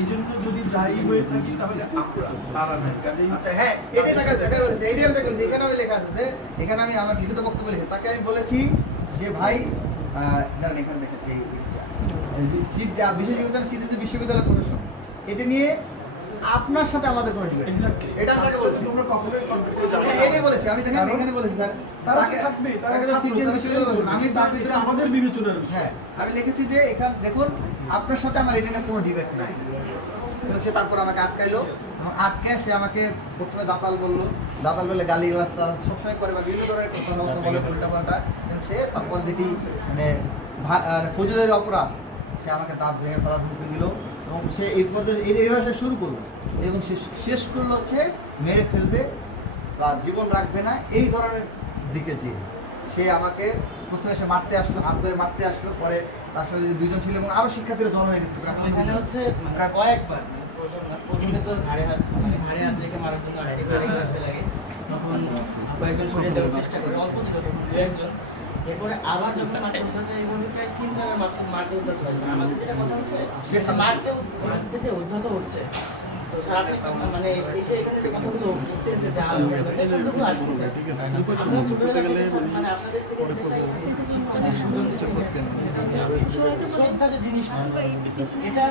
এই জন্য যদি যাই হয়ে থাকি তাহলে তারা নেই কাজেই আচ্ছা হ্যাঁ, এটাই দেখা বলেছে, এটাই আমি দেখলাম, এখানে আমি লেখা আছে যে এখানে আমি আমার লিখিত বক্তব্য লিখে তাকে আমি বলেছি যে ভাই জানেন এখানে দেখেছি বিশেষ ইউনিভার্সিটি সিদ্ধি বিশ্ববিদ্যালয় প্রশাসন এটা নিয়ে আপনার সাথে আমাদের কোনো ডিবেট এক্স্যাক্টলি এটা আমি তাকে বলেছি, তোমরা কখনোই কন্ট্যাক্ট করতে হ্যাঁ, এটাই বলেছি আমি দেখেন এখানে বলেছি স্যার তারা তাকে থাকবে তাকে তো সিদ্ধি বিশ্ববিদ্যালয় আমি তার ভিতরে আমাদের বিবেচনার বিষয়। হ্যাঁ আমি লিখেছি যে এখানে দেখুন আপনার সাথে আমার এটা নিয়ে কোনো ডিবেট নাই। তো সে তারপর আমাকে আটকাইলো এবং আটকে সে আমাকে প্রথমে দাতাল বললো, দাতাল বলে গালি গালাজ তারা সবসময় করে বা বিভিন্ন ধরনের কথাবার্তা বলে উল্টা পাল্টা। সে তারপর যেটি মানে ফৌজদারি অপরাধ সে আমাকে দাঁত ভেঙে ফেলার হুমকি দিল এবং সে এই পর্যায়ে এইভাবে শুরু করলো এবং সে শেষ করলো হচ্ছে মেরে ফেলবে বা জীবন রাখবে না এই ধরনের দিকে যে সে আমাকে প্রথমে সে মারতে আসলো, হাত ধরে মারতে আসলো, পরে তার সাথে দুইজন ছিল এবং আরো শিক্ষার্থীরা জড়ো হয়ে গেছে। এখানে হচ্ছে মানে কয়েকবার প্রথমে তো ঘাড়ে হাত রেখে মারার জন্য রেখে আসতে লাগে, তখন কয়েকজন সরিয়ে দেওয়ার চেষ্টা করে, অল্প ছিল তখন দু একজন। এরপরে আবার যখন মারতে উদ্ধার হয় এইভাবে প্রায় 3 জনের মারতে উদ্ধার হয়েছে। আমাদের যেটা কথা হচ্ছে মারতে যে উদ্ধার হচ্ছে, তো স্যার আপনি মানে এই যে এখানে যে কথাগুলো উঠতেছে যে এই শব্দগুলো আসছে আমরা ছোটবেলা থেকে মানে আপনাদের থেকে শিক্ষকদের সুযোগ শ্রদ্ধা যে জিনিসটা এটা